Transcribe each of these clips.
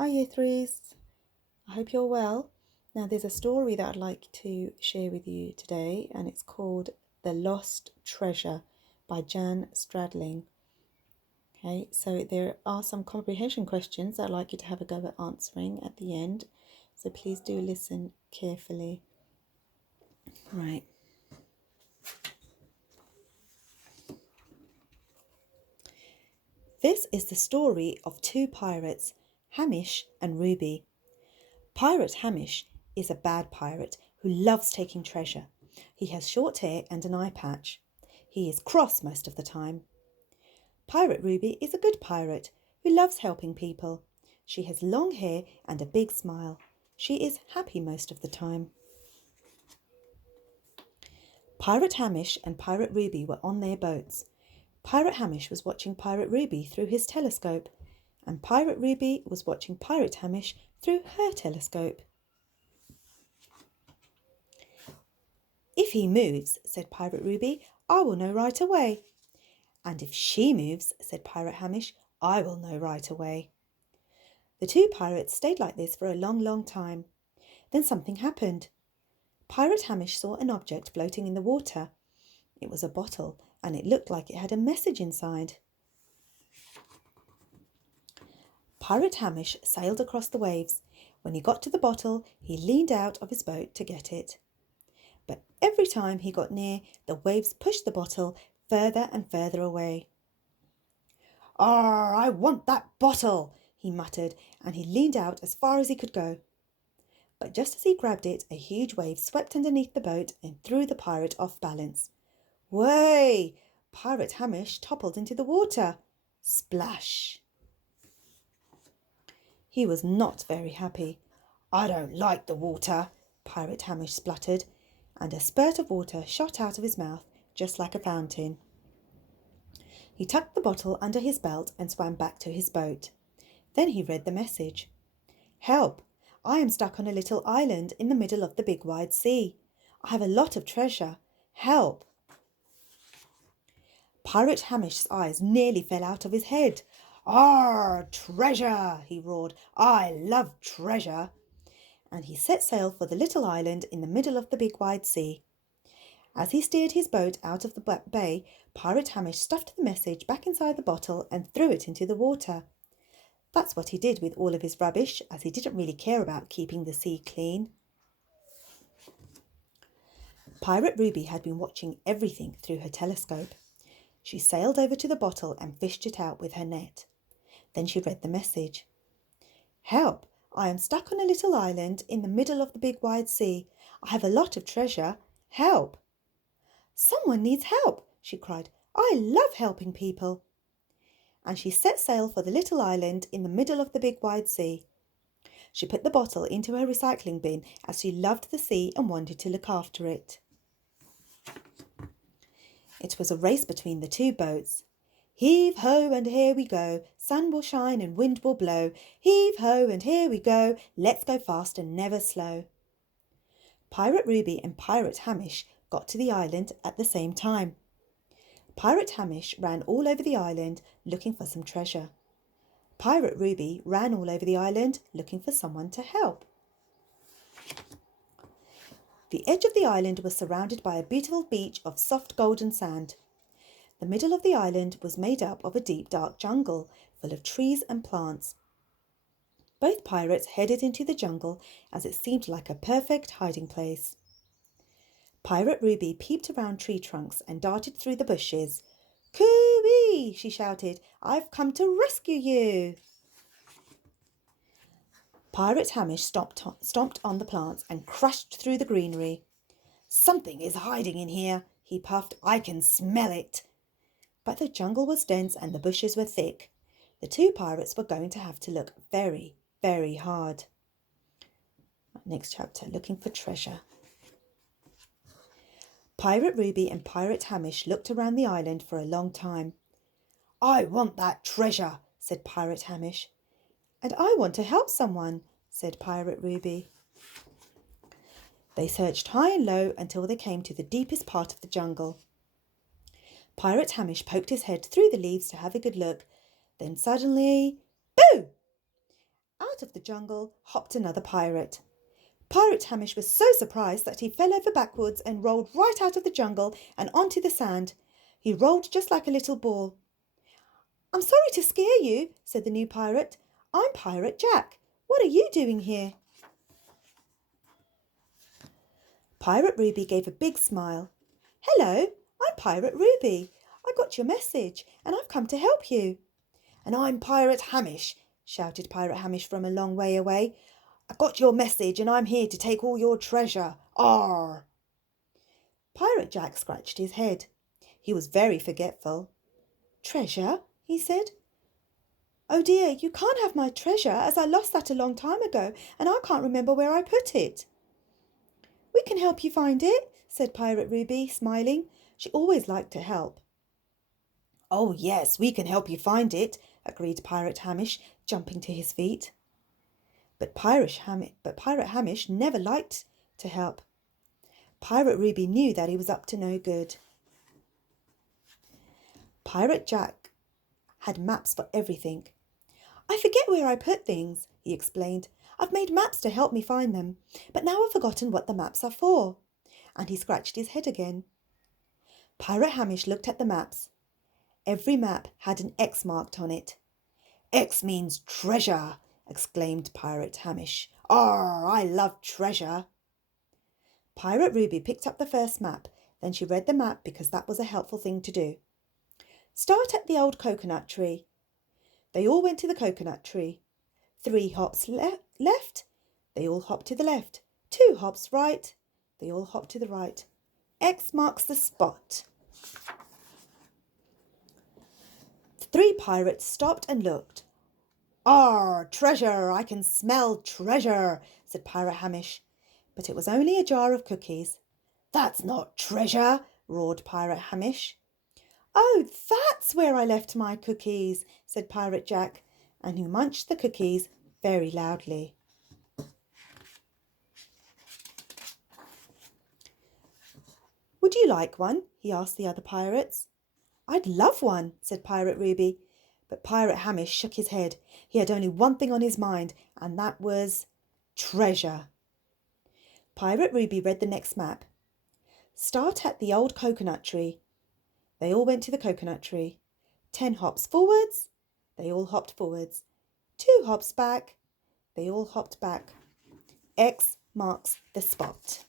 Hi Year Threes, I hope you're well. Now there's a story that I'd like to share with you today and it's called The Lost Treasure by Jan Stradling. Okay, so there are some comprehension questions that I'd like you to have a go at answering at the end. So please do listen carefully. Right. This is the story of two pirates, Hamish and Ruby. Pirate Hamish is a bad pirate who loves taking treasure. He has short hair and an eye patch. He is cross most of the time. Pirate Ruby is a good pirate who loves helping people. She has long hair and a big smile. She is happy most of the time. Pirate Hamish and Pirate Ruby were on their boats. Pirate Hamish was watching Pirate Ruby through his telescope, and Pirate Ruby was watching Pirate Hamish through her telescope. "If he moves," said Pirate Ruby, "I will know right away." "And if she moves," said Pirate Hamish, "I will know right away." The two pirates stayed like this for a long, long time. Then something happened. Pirate Hamish saw an object floating in the water. It was a bottle, and it looked like it had a message inside. Pirate Hamish sailed across the waves. When he got to the bottle, he leaned out of his boat to get it. But every time he got near, the waves pushed the bottle further and further away. "Arr, I want that bottle," he muttered, and he leaned out as far as he could go. But just as he grabbed it, a huge wave swept underneath the boat and threw the pirate off balance. Way! Pirate Hamish toppled into the water. Splash! He was not very happy. "I don't like the water," Pirate Hamish spluttered, and a spurt of water shot out of his mouth just like a fountain. He tucked the bottle under his belt and swam back to his boat. Then he read the message. "Help! I am stuck on a little island in the middle of the big wide sea. I have a lot of treasure. Help!" Pirate Hamish's eyes nearly fell out of his head. "Arr, treasure!" he roared. "I love treasure!" And he set sail for the little island in the middle of the big wide sea. As he steered his boat out of the bay, Pirate Hamish stuffed the message back inside the bottle and threw it into the water. That's what he did with all of his rubbish, as he didn't really care about keeping the sea clean. Pirate Ruby had been watching everything through her telescope. She sailed over to the bottle and fished it out with her net. Then she read the message. "Help! I am stuck on a little island in the middle of the big wide sea. I have a lot of treasure. Help!" "Someone needs help," she cried. "I love helping people." And she set sail for the little island in the middle of the big wide sea. She put the bottle into her recycling bin as she loved the sea and wanted to look after it. It was a race between the two boats. "Heave ho and here we go, sun will shine and wind will blow. Heave ho and here we go, let's go fast and never slow." Pirate Ruby and Pirate Hamish got to the island at the same time. Pirate Hamish ran all over the island looking for some treasure. Pirate Ruby ran all over the island looking for someone to help. The edge of the island was surrounded by a beautiful beach of soft golden sand. The middle of the island was made up of a deep dark jungle full of trees and plants. Both pirates headed into the jungle as it seemed like a perfect hiding place. Pirate Ruby peeped around tree trunks and darted through the bushes. "Coo-ee!" she shouted. "I've come to rescue you." Pirate Hamish stomped on the plants and crashed through the greenery. "Something is hiding in here," he puffed. "I can smell it." But the jungle was dense and the bushes were thick. The two pirates were going to have to look very, very hard. Next chapter, looking for treasure. Pirate Ruby and Pirate Hamish looked around the island for a long time. "I want that treasure," said Pirate Hamish. "And I want to help someone," said Pirate Ruby. They searched high and low until they came to the deepest part of the jungle. Pirate Hamish poked his head through the leaves to have a good look. Then suddenly, boo! Out Out of the jungle hopped another pirate. Pirate Hamish was so surprised that he fell over backwards and rolled right out of the jungle and onto the sand. He rolled just like a little ball. "I'm sorry to scare you," said the new pirate. "I'm Pirate Jack. What are you doing here?" Pirate Ruby gave a big smile. "Hello, I'm Pirate Ruby. I got your message and I've come to help you." "And I'm Pirate Hamish," shouted Pirate Hamish from a long way away. "I got your message and I'm here to take all your treasure. Arr!" Pirate Jack scratched his head. He was very forgetful. "Treasure?" he said. "Oh dear, you can't have my treasure, as I lost that a long time ago and I can't remember where I put it." "We can help you find it," said Pirate Ruby, smiling. She always liked to help. "Oh yes, we can help you find it," agreed Pirate Hamish, jumping to his feet. But Pirate Hamish never liked to help. Pirate Ruby knew that he was up to no good. Pirate Jack had maps for everything. "I forget where I put things," he explained. "I've made maps to help me find them, but now I've forgotten what the maps are for." And he scratched his head again. Pirate Hamish looked at the maps. Every map had an X marked on it. "X means treasure," exclaimed Pirate Hamish. "Arr, I love treasure." Pirate Ruby picked up the first map. Then she read the map because that was a helpful thing to do. "Start at the old coconut tree." They all went to the coconut tree. 3 hops left. They all hopped to the left. 2 hops right. They all hopped to the right. X marks the spot. The 3 pirates stopped and looked. "Arr, treasure! I can smell treasure," said Pirate Hamish. But it was only a jar of cookies. "That's not treasure," roared Pirate Hamish. "Oh, that's where I left my cookies," said Pirate Jack, and he munched the cookies very loudly. "Would you like one?" he asked the other pirates. "I'd love one," said Pirate Ruby. But Pirate Hamish shook his head. He had only one thing on his mind, and that was treasure. Pirate Ruby read the next map. "Start at the old coconut tree." They all went to the coconut tree. 10 hops forwards. They all hopped forwards. 2 hops back. They all hopped back. X marks the spot.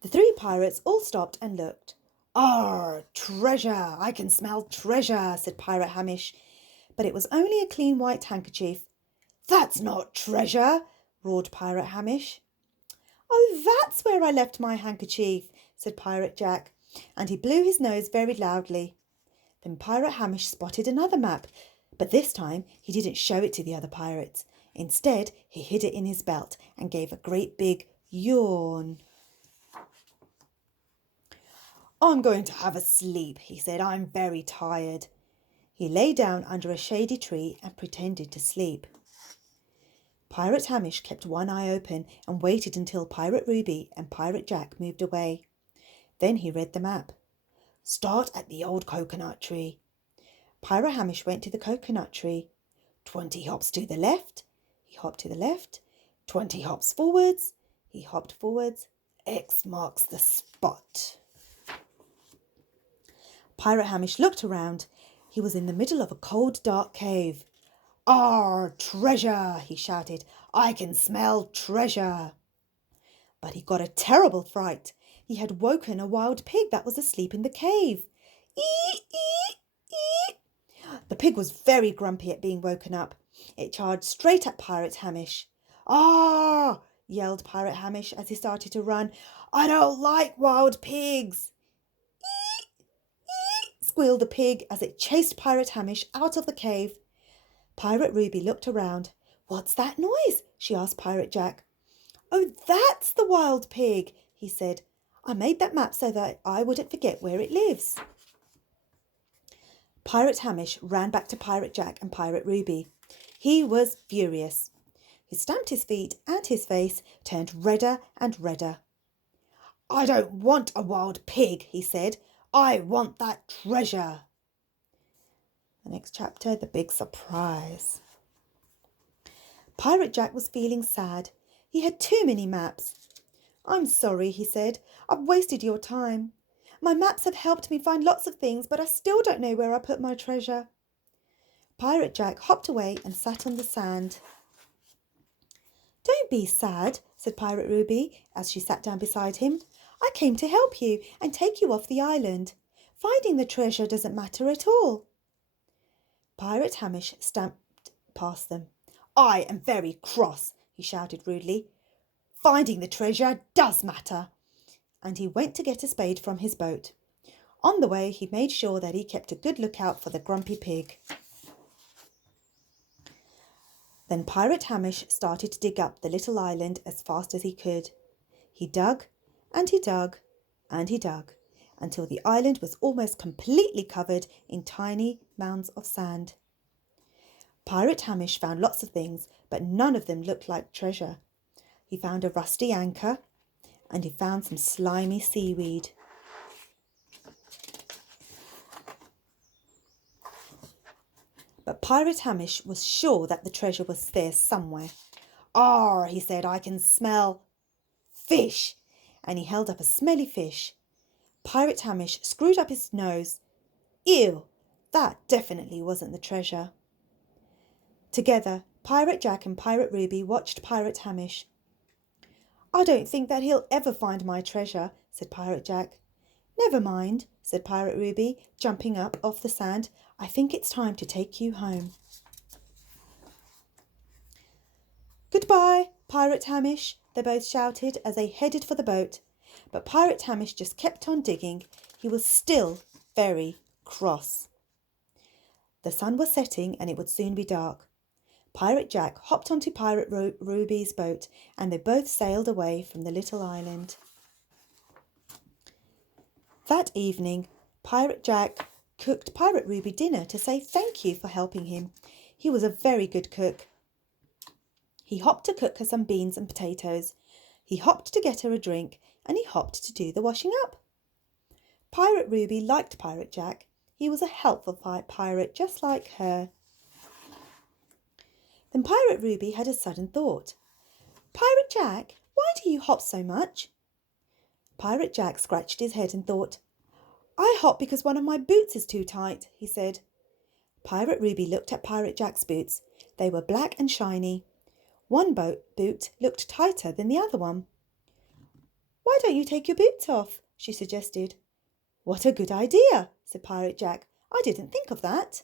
The 3 pirates all stopped and looked. "Arr, treasure! I can smell treasure," said Pirate Hamish. But it was only a clean white handkerchief. "That's not treasure," roared Pirate Hamish. "Oh, that's where I left my handkerchief," said Pirate Jack, and he blew his nose very loudly. Then Pirate Hamish spotted another map, but this time he didn't show it to the other pirates. Instead, he hid it in his belt and gave a great big yawn. "I'm going to have a sleep," he said. "I'm very tired." He lay down under a shady tree and pretended to sleep. Pirate Hamish kept one eye open and waited until Pirate Ruby and Pirate Jack moved away. Then he read the map. "Start at the old coconut tree." Pirate Hamish went to the coconut tree. 20 hops to the left. He hopped to the left. 20 hops forwards. He hopped forwards. X marks the spot. Pirate Hamish looked around. He was in the middle of a cold, dark cave. "Arr, treasure!" he shouted. "I can smell treasure." But he got a terrible fright. He had woken a wild pig that was asleep in the cave. "Ee, ee, ee." The pig was very grumpy at being woken up. It charged straight at Pirate Hamish. "Ah!" yelled Pirate Hamish as he started to run. "I don't like wild pigs." "Ee, ee," squealed the pig as it chased Pirate Hamish out of the cave. Pirate Ruby looked around. "What's that noise?" she asked Pirate Jack. "Oh, that's the wild pig," he said. "I made that map so that I wouldn't forget where it lives." Pirate Hamish ran back to Pirate Jack and Pirate Ruby. He was furious. He stamped his feet and his face turned redder and redder. "I don't want a wild pig," he said. "I want that treasure." The next chapter, the big surprise. Pirate Jack was feeling sad. He had too many maps. "I'm sorry," he said. "I've wasted your time. My maps have helped me find lots of things, but I still don't know where I put my treasure." Pirate Jack hopped away and sat on the sand. "Don't be sad," said Pirate Ruby as she sat down beside him. "I came to help you and take you off the island. Finding the treasure doesn't matter at all." Pirate Hamish stamped past them. "I am very cross," he shouted rudely. "Finding the treasure does matter." And he went to get a spade from his boat. On the way, he made sure that he kept a good lookout for the grumpy pig. Then Pirate Hamish started to dig up the little island as fast as he could. He dug and he dug and he dug until the island was almost completely covered in tiny mounds of sand. Pirate Hamish found lots of things, but none of them looked like treasure. He found a rusty anchor and he found some slimy seaweed. But Pirate Hamish was sure that the treasure was there somewhere. "Arr," he said, "I can smell fish." And he held up a smelly fish. Pirate Hamish screwed up his nose. "Ew, that definitely wasn't the treasure." Together, Pirate Jack and Pirate Ruby watched Pirate Hamish. "I don't think that he'll ever find my treasure," said Pirate Jack. "Never mind," said Pirate Ruby, jumping up off the sand. "I think it's time to take you home." "Goodbye, Pirate Hamish," they both shouted as they headed for the boat. But Pirate Hamish just kept on digging. He was still very cross. The sun was setting and it would soon be dark. Pirate Jack hopped onto Pirate Ruby's boat and they both sailed away from the little island. That evening, Pirate Jack cooked Pirate Ruby dinner to say thank you for helping him. He was a very good cook. He hopped to cook her some beans and potatoes. He hopped to get her a drink, and he hopped to do the washing up. Pirate Ruby liked Pirate Jack. He was a helpful pirate just like her. Then Pirate Ruby had a sudden thought. "Pirate Jack, why do you hop so much?" Pirate Jack scratched his head and thought. "I hop because one of my boots is too tight," he said. Pirate Ruby looked at Pirate Jack's boots. They were black and shiny. One boot looked tighter than the other one. "Why don't you take your boots off?" she suggested. "What a good idea," said Pirate Jack. "I didn't think of that."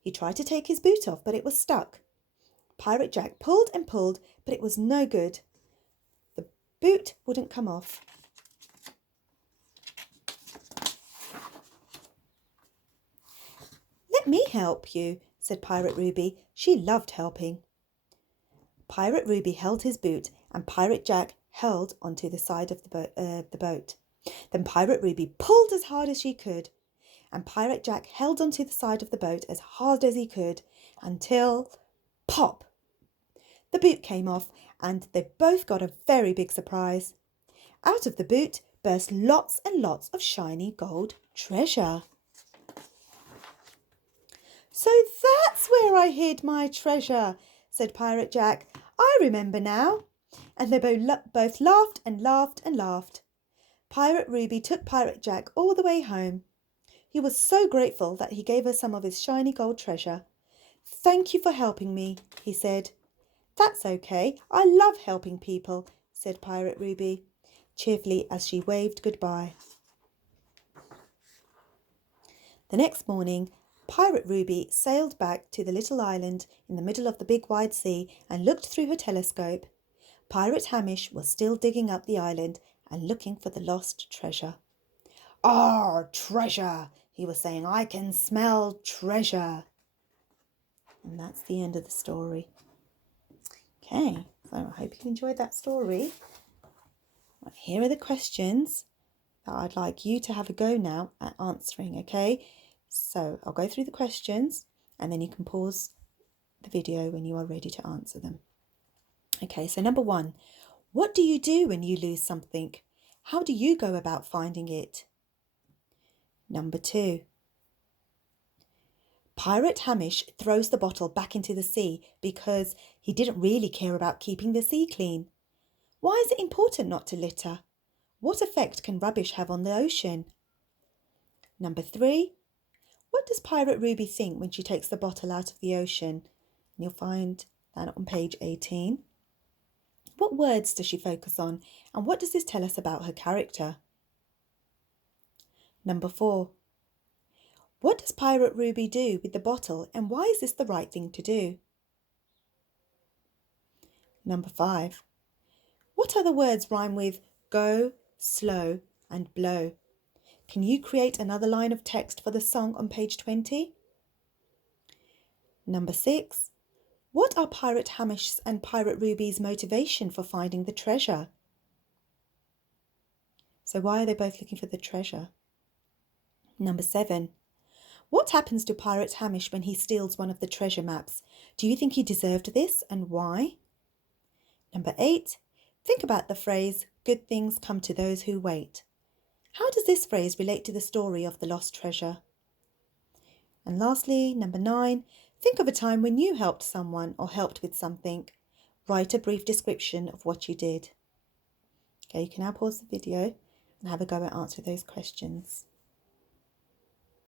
He tried to take his boot off, but it was stuck. Pirate Jack pulled and pulled, but it was no good. The boot wouldn't come off. "Let me help you," said Pirate Ruby. She loved helping. Pirate Ruby held his boot and Pirate Jack held onto the side of the boat. Then Pirate Ruby pulled as hard as she could and Pirate Jack held onto the side of the boat as hard as he could until pop! The boot came off and they both got a very big surprise. Out of the boot burst lots and lots of shiny gold treasure. "So that's where I hid my treasure," said Pirate Jack. "I remember now." And they both laughed and laughed and laughed. Pirate Ruby took Pirate Jack all the way home. He was so grateful that he gave her some of his shiny gold treasure. "Thank you for helping me," he said. "That's okay. I love helping people," said Pirate Ruby, cheerfully as she waved goodbye. The next morning, Pirate Ruby sailed back to the little island in the middle of the big wide sea and looked through her telescope. Pirate Hamish was still digging up the island and looking for the lost treasure. "Ah, treasure," he was saying. "I can smell treasure." And that's the end of the story. Okay, so I hope you enjoyed that story. Right, here are the questions that I'd like you to have a go now at answering, okay? So I'll go through the questions and then you can pause the video when you are ready to answer them. Okay, so number 1, what do you do when you lose something? How do you go about finding it? Number 2, Pirate Hamish throws the bottle back into the sea because he didn't really care about keeping the sea clean. Why is it important not to litter? What effect can rubbish have on the ocean? Number 3. What does Pirate Ruby think when she takes the bottle out of the ocean? And you'll find that on page 18. What words does she focus on, and what does this tell us about her character? Number 4. What does Pirate Ruby do with the bottle, and why is this the right thing to do? Number 5. What other words rhyme with go, slow, and blow? Can you create another line of text for the song on page 20? Number 6. What are Pirate Hamish's and Pirate Ruby's motivation for finding the treasure? So why are they both looking for the treasure? Number 7. What happens to Pirate Hamish when he steals one of the treasure maps? Do you think he deserved this, and why? Number 8. Think about the phrase, good things come to those who wait. How does this phrase relate to the story of the lost treasure? And lastly, number 9. Think of a time when you helped someone or helped with something. Write a brief description of what you did. Okay, you can now pause the video and have a go at answering those questions.